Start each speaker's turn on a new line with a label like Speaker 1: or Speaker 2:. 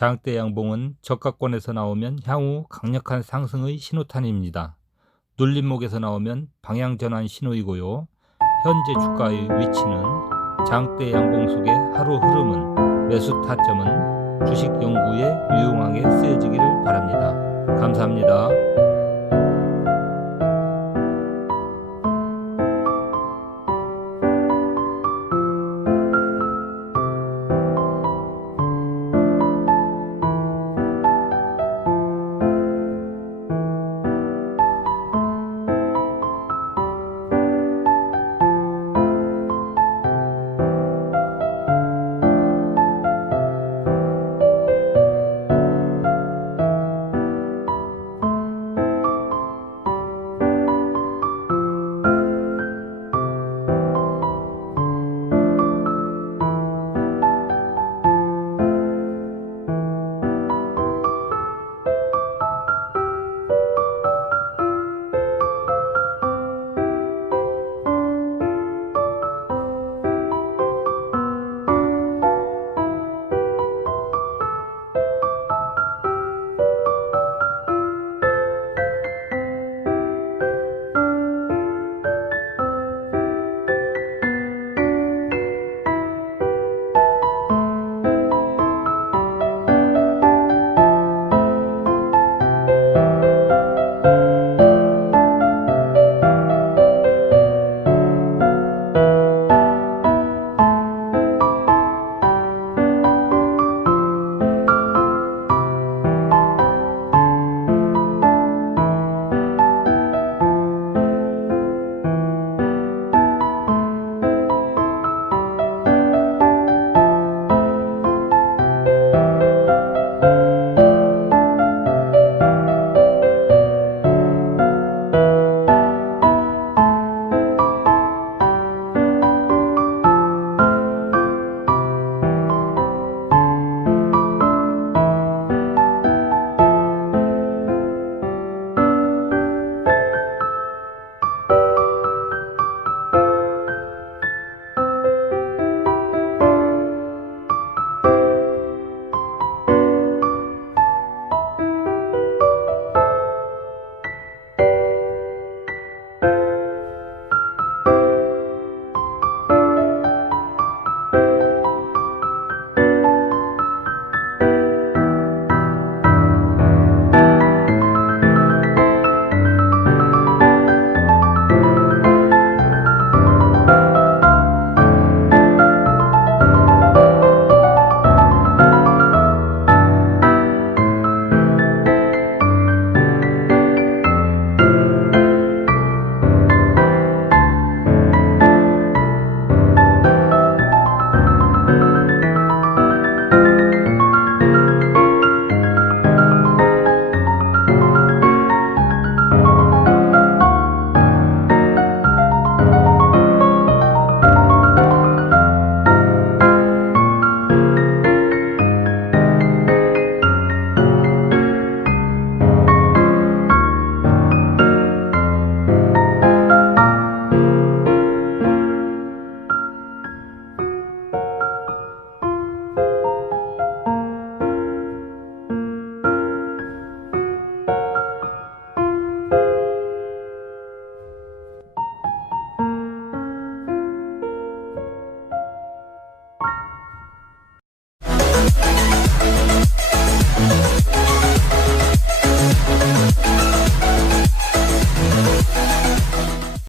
Speaker 1: 장대 양봉은 저가권에서 나오면 향후 강력한 상승의 신호탄입니다. 눌림목에서 나오면 방향 전환 신호이고요. 현재 주가의 위치는 장대 양봉 속의 하루 흐름은 매수 타점은 주식 연구에 유용하게 쓰여지기를 바랍니다. 감사합니다.